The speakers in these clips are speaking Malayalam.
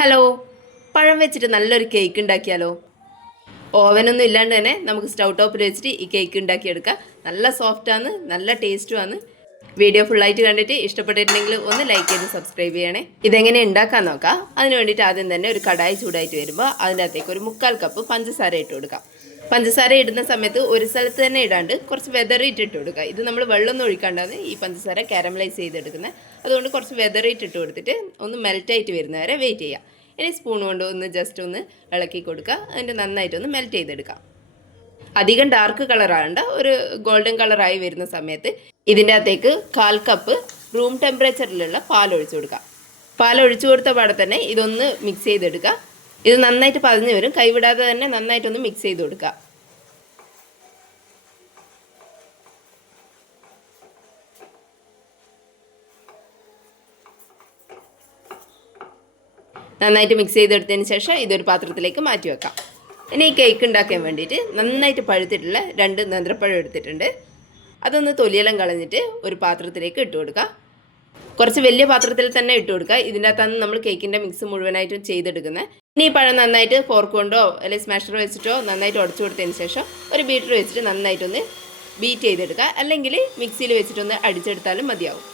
ഹലോ, പഴം വെച്ചിട്ട് നല്ലൊരു കേക്ക് ഉണ്ടാക്കിയാലോ? ഓവനൊന്നും ഇല്ലാണ്ട് തന്നെ നമുക്ക് സ്റ്റൗ ടോപ്പിൽ വെച്ചിട്ട് ഈ കേക്ക് ഉണ്ടാക്കിയെടുക്കാം. നല്ല സോഫ്റ്റാണ്, നല്ല ടേസ്റ്റുമാണ്. വീഡിയോ ഫുള്ളായിട്ട് കണ്ടിട്ട് ഇഷ്ടപ്പെട്ടിട്ടുണ്ടെങ്കിൽ ഒന്ന് ലൈക്ക് ചെയ്ത് സബ്സ്ക്രൈബ് ചെയ്യണേ. ഇതെങ്ങനെ ഉണ്ടാക്കാൻ നോക്കാം. അതിന് വേണ്ടിയിട്ട് ആദ്യം തന്നെ ഒരു കടായി ചൂടായിട്ട് വരുമ്പോൾ അതിൻ്റെ അകത്തേക്ക് ഒരു 1/4 കപ്പ് പഞ്ചസാര ഇട്ട് കൊടുക്കാം. പഞ്ചസാര ഇടുന്ന സമയത്ത് ഒരു സ്ഥലത്ത് തന്നെ ഇടാണ്ട് കുറച്ച് വെതറിയിട്ട് ഇട്ട് കൊടുക്കുക. ഇത് നമ്മൾ വെള്ളമൊന്നും ഒഴിക്കാണ്ടാണ് ഈ പഞ്ചസാര കാരമലൈസ് ചെയ്തെടുക്കുന്നത്. അതുകൊണ്ട് കുറച്ച് വെതറിയിട്ട് ഇട്ട് കൊടുത്തിട്ട് ഒന്ന് മെൽറ്റായിട്ട് വരുന്നവരെ വെയിറ്റ് ചെയ്യുക. ഇനി സ്പൂൺ കൊണ്ട് ഒന്ന് ജസ്റ്റ് ഒന്ന് ഇളക്കി കൊടുക്കുക. അതിൻ്റെ നന്നായിട്ടൊന്ന് മെൽറ്റ് ചെയ്തെടുക്കാം. അധികം ഡാർക്ക് കളറാകണ്ട, ഒരു ഗോൾഡൻ കളറായി വരുന്ന സമയത്ത് ഇതിൻ്റെ അകത്തേക്ക് 1/4 കപ്പ് റൂം ടെമ്പറേച്ചറിലുള്ള പാൽ ഒഴിച്ചു കൊടുക്കാം. പാൽ ഒഴിച്ചു കൊടുത്ത പാടെ തന്നെ ഇതൊന്ന് മിക്സ് ചെയ്തെടുക്കുക. ഇത് നന്നായിട്ട് പതഞ്ഞ് വരും. കൈവിടാതെ തന്നെ നന്നായിട്ടൊന്ന് മിക്സ് ചെയ്ത് കൊടുക്കുക. നന്നായിട്ട് മിക്സ് ചെയ്തെടുത്തതിന് ശേഷം ഇതൊരു പാത്രത്തിലേക്ക് മാറ്റി വെക്കാം. ഇനി ഈ കേക്ക് ഉണ്ടാക്കാൻ വേണ്ടിയിട്ട് നന്നായിട്ട് പഴുത്തിട്ടുള്ള 2 നേന്ത്രപ്പഴം എടുത്തിട്ടുണ്ട്. അതൊന്ന് തൊലിയെല്ലാം കളഞ്ഞിട്ട് ഒരു പാത്രത്തിലേക്ക് ഇട്ട് കൊടുക്കുക. കുറച്ച് വലിയ പാത്രത്തിൽ തന്നെ ഇട്ട് കൊടുക്കുക. ഇതിൻ്റെ അകത്താണ് നമ്മൾ കേക്കിൻ്റെ മിക്സ് മുഴുവനായിട്ടും ചെയ്തെടുക്കുന്നത്. ഇനി ഈ പഴം നന്നായിട്ട് ഫോർക്ക് കൊണ്ടോ അല്ലെങ്കിൽ സ്മാഷർ വെച്ചിട്ടോ നന്നായിട്ട് ഉടച്ചു കൊടുത്തതിന് ശേഷം ഒരു ബീറ്റർ വെച്ചിട്ട് നന്നായിട്ടൊന്ന് ബീറ്റ് ചെയ്തെടുക്കുക. അല്ലെങ്കിൽ മിക്സിയിൽ വെച്ചിട്ടൊന്ന് അടിച്ചെടുത്താലും മതിയാവും.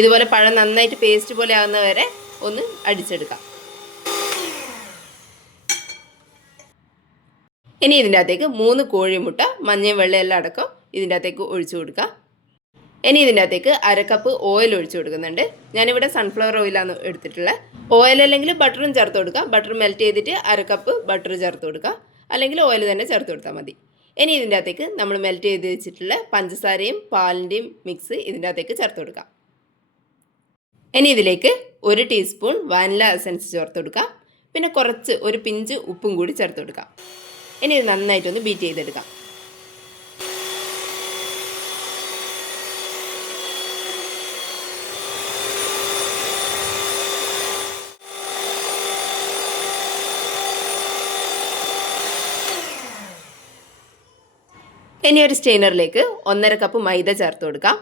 ഇതുപോലെ പഴം നന്നായിട്ട് പേസ്റ്റ് പോലെ ആകുന്നവരെ ഒന്ന് അടിച്ചെടുക്കാം. ഇനി ഇതിൻ്റെ അകത്തേക്ക് 3 കോഴിമുട്ട മഞ്ഞയും വെള്ളയെല്ലാം അടക്കം ഇതിൻ്റെ അകത്തേക്ക് ഒഴിച്ചു കൊടുക്കുക. ഇനി ഇതിൻ്റെ അകത്തേക്ക് 1/2 കപ്പ് ഓയിൽ ഒഴിച്ചു കൊടുക്കുന്നുണ്ട്. ഞാനിവിടെ സൺഫ്ലവർ ഓയിലാണ് എടുത്തിട്ടുള്ളത്. ഓയിൽ അല്ലെങ്കിൽ ബട്ടറും ചേർത്ത് കൊടുക്കുക. ബട്ടർ മെൽറ്റ് ചെയ്തിട്ട് 1/2 കപ്പ് ബട്ടർ ചേർത്ത് കൊടുക്കുക. അല്ലെങ്കിൽ ഓയിൽ തന്നെ ചേർത്ത് കൊടുത്താൽ മതി. ഇനി ഇതിൻ്റെ അകത്തേക്ക് നമ്മൾ മെൽറ്റ് ചെയ്ത് വെച്ചിട്ടുള്ള പഞ്ചസാരയും പാലിൻ്റെയും മിക്സ് ഇതിൻ്റെ അകത്തേക്ക് ചേർത്ത് കൊടുക്കുക. ഇനി ഇതിലേക്ക് 1 ടീസ്പൂൺ വാനില എസൻസ് ചേർത്ത് കൊടുക്കുക. പിന്നെ കുറച്ച് ഒരു പിഞ്ച് ഉപ്പും കൂടി ചേർത്ത് കൊടുക്കുക. ഇനി ഇത് നന്നായിട്ടൊന്ന് ബീറ്റ് ചെയ്തെടുക്കാം. ഇനി ഒരു സ്റ്റെയിനറിലേക്ക് 1/2 കപ്പ് മൈദ ചേർത്ത് കൊടുക്കാം.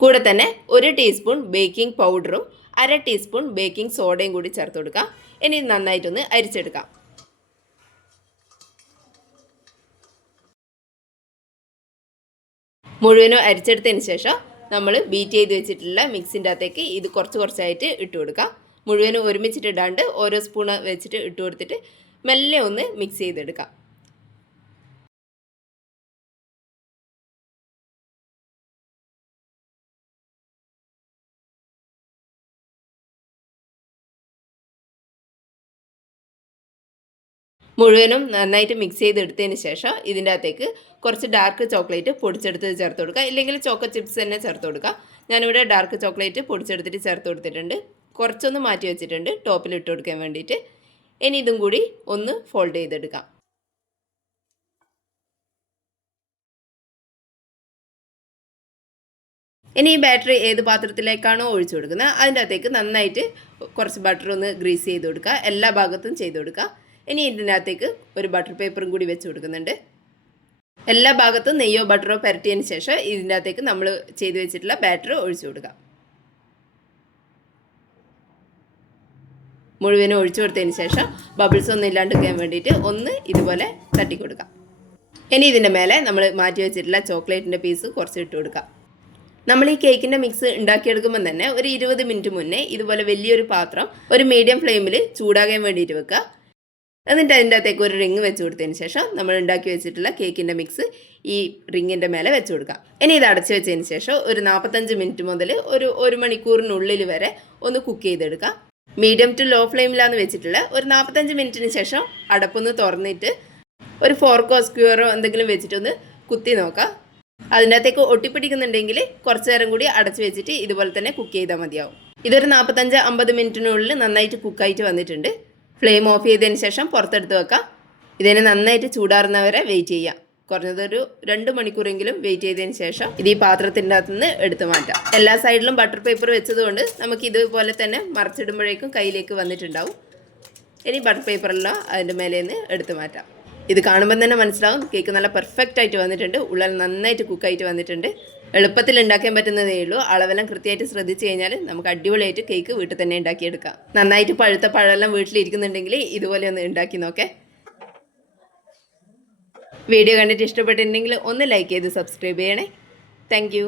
കൂടെ തന്നെ 1 ടീസ്പൂൺ ബേക്കിംഗ് പൗഡറും 1/2 ടീസ്പൂൺ ബേക്കിംഗ് സോഡയും കൂടി ചേർത്ത് കൊടുക്കാം. ഇനി ഇത് നന്നായിട്ടൊന്ന് അരിച്ചെടുക്കാം. മുഴുവനും അരിച്ചെടുത്തതിന് ശേഷം നമ്മൾ ബീറ്റ് ചെയ്ത് വെച്ചിട്ടുള്ള മിക്സിൻ്റെ അകത്തേക്ക് ഇത് കുറച്ച് കുറച്ചായിട്ട് ഇട്ട് കൊടുക്കാം. മുഴുവനും ഒരുമിച്ചിട്ട് ഇടാണ്ട് ഓരോ സ്പൂൺ വെച്ചിട്ട് ഇട്ട് കൊടുത്തിട്ട് മെല്ലെ ഒന്ന് മിക്സ് ചെയ്തെടുക്കാം. മുഴുവനും നന്നായിട്ട് മിക്സ് ചെയ്തെടുത്തതിന് ശേഷം ഇതിൻ്റെ അകത്തേക്ക് കുറച്ച് ഡാർക്ക് ചോക്ലേറ്റ് പൊടിച്ചെടുത്ത് ചേർത്ത് കൊടുക്കുക. ഇല്ലെങ്കിൽ ചോക്കോ ചിപ്സ് തന്നെ ചേർത്ത് കൊടുക്കുക. ഞാനിവിടെ ഡാർക്ക് ചോക്ലേറ്റ് പൊടിച്ചെടുത്തിട്ട് ചേർത്ത് കൊടുത്തിട്ടുണ്ട്. കുറച്ചൊന്ന് മാറ്റി വെച്ചിട്ടുണ്ട് ടോപ്പിൽ ഇട്ട് കൊടുക്കാൻ വേണ്ടിയിട്ട്. ഇനി ഇതും കൂടി ഒന്ന് ഫോൾഡ് ചെയ്തെടുക്കാം. ഇനി ഈ ബാറ്ററി ഏത് പാത്രത്തിലേക്കാണോ ഒഴിച്ചു കൊടുക്കുന്നത് അതിൻ്റെ അകത്തേക്ക് നന്നായിട്ട് കുറച്ച് ബട്ടർ ഒന്ന് ഗ്രീസ് ചെയ്ത് കൊടുക്കുക. എല്ലാ ഭാഗത്തും ചെയ്ത് കൊടുക്കുക. ഇനി ഇതിനകത്തേക്ക് ഒരു ബട്ടർ പേപ്പറും കൂടി വെച്ച് കൊടുക്കുന്നുണ്ട്. എല്ലാ ഭാഗത്തും നെയ്യോ ബട്ടറോ പുരട്ടിയതിന് ശേഷം ഇതിൻ്റെ അകത്തേക്ക് നമ്മൾ ചെയ്ത് വെച്ചിട്ടുള്ള ബാറ്റർ ഒഴിച്ചു കൊടുക്കുക. മുഴുവനും ഒഴിച്ചു കൊടുത്തതിന് ശേഷം ബബിൾസ് ഒന്നും ഇല്ലാണ്ടിരിക്കാൻ വേണ്ടിയിട്ട് ഒന്ന് ഇതുപോലെ തട്ടി കൊടുക്കാം. ഇനി ഇതിൻ്റെ മേലെ നമ്മൾ മാറ്റി വെച്ചിട്ടുള്ള ചോക്ലേറ്റിൻ്റെ പീസ് കുറച്ച് ഇട്ട് കൊടുക്കാം. നമ്മൾ ഈ കേക്കിൻ്റെ മിക്സ് ഉണ്ടാക്കിയെടുക്കുമ്പോൾ തന്നെ ഒരു 20 മിനിറ്റ് മുന്നേ ഇതുപോലെ വലിയൊരു പാത്രം ഒരു മീഡിയം ഫ്ലെയിമിൽ ചൂടാകാൻ വേണ്ടിയിട്ട് വെക്കുക. എന്നിട്ട് അതിൻ്റെ അകത്തേക്ക് ഒരു റിങ് വെച്ച് കൊടുത്തതിന് ശേഷം നമ്മൾ ഉണ്ടാക്കി വെച്ചിട്ടുള്ള കേക്കിൻ്റെ മിക്സ് ഈ റിങ്ങിൻ്റെ മേലെ വെച്ച് കൊടുക്കാം. ഇനി ഇത് അടച്ചു വെച്ചതിന് ശേഷം ഒരു 45 മിനിറ്റ് മുതൽ ഒരു 1 മണിക്കൂറിനുള്ളിൽ വരെ ഒന്ന് കുക്ക് ചെയ്തെടുക്കാം. മീഡിയം ടു ലോ ഫ്ലെയിമിലാണ് വെച്ചിട്ടുള്ള. ഒരു 45 മിനിറ്റിന് ശേഷം അടപ്പൊന്ന് തുറന്നിട്ട് ഒരു ഫോർക്കോ സ്ക്യൂറോ എന്തെങ്കിലും വെച്ചിട്ടൊന്ന് കുത്തി നോക്കാം. അതിൻ്റെ അകത്തേക്ക് ഒട്ടിപ്പിടിക്കുന്നുണ്ടെങ്കിൽ കുറച്ച് നേരം കൂടി അടച്ചു വെച്ചിട്ട് ഇതുപോലെ തന്നെ കുക്ക് ചെയ്താൽ മതിയാവും. ഇതൊരു 45-50 മിനിറ്റിനുള്ളിൽ നന്നായിട്ട് കുക്കായിട്ട് വന്നിട്ടുണ്ട്. ഫ്ലെയിം ഓഫ് ചെയ്തതിന് ശേഷം പുറത്തെടുത്ത് വെക്കാം. ഇതിനെ നന്നായിട്ട് ചൂടാറുന്നവരെ വെയിറ്റ് ചെയ്യാം. കുറഞ്ഞതൊരു 2 മണിക്കൂറെങ്കിലും വെയിറ്റ് ചെയ്തതിന് ശേഷം ഇത് ഈ പാത്രത്തിൻ്റെ അകത്ത് നിന്ന് എടുത്ത് മാറ്റാം. എല്ലാ സൈഡിലും ബട്ടർ പേപ്പർ വെച്ചതുകൊണ്ട് നമുക്ക് ഇതുപോലെ തന്നെ മറിച്ചിടുമ്പോഴേക്കും കയ്യിലേക്ക് വന്നിട്ടുണ്ടാവും. ഇനി ബട്ടർ പേപ്പറെല്ലാം അതിൻ്റെ മേലെ നിന്ന് എടുത്ത് മാറ്റാം. ഇത് കാണുമ്പോൾ തന്നെ മനസ്സിലാവും കേക്ക് നല്ല പെർഫെക്റ്റ് ആയിട്ട് വന്നിട്ടുണ്ട്. ഉള്ളിൽ നന്നായിട്ട് കുക്കായിട്ട് വന്നിട്ടുണ്ട്. എളുപ്പത്തിൽ ഉണ്ടാക്കാൻ പറ്റുന്നതേ ഉള്ളൂ. അളവെല്ലാം കൃത്യമായിട്ട് ശ്രദ്ധിച്ചു കഴിഞ്ഞാൽ നമുക്ക് അടിപൊളിയായിട്ട് കേക്ക് വീട്ടിൽ തന്നെ ഉണ്ടാക്കിയെടുക്കാം. നന്നായിട്ട് പഴുത്ത പഴമെല്ലാം വീട്ടിലിരിക്കുന്നുണ്ടെങ്കിൽ ഇതുപോലെ ഒന്ന് ഉണ്ടാക്കി നോക്കേ. വീഡിയോ കണ്ടിട്ട് ഇഷ്ടപ്പെട്ടിട്ടുണ്ടെങ്കിൽ ഒന്ന് ലൈക്ക് ചെയ്ത് സബ്സ്ക്രൈബ് ചെയ്യണേ. താങ്ക്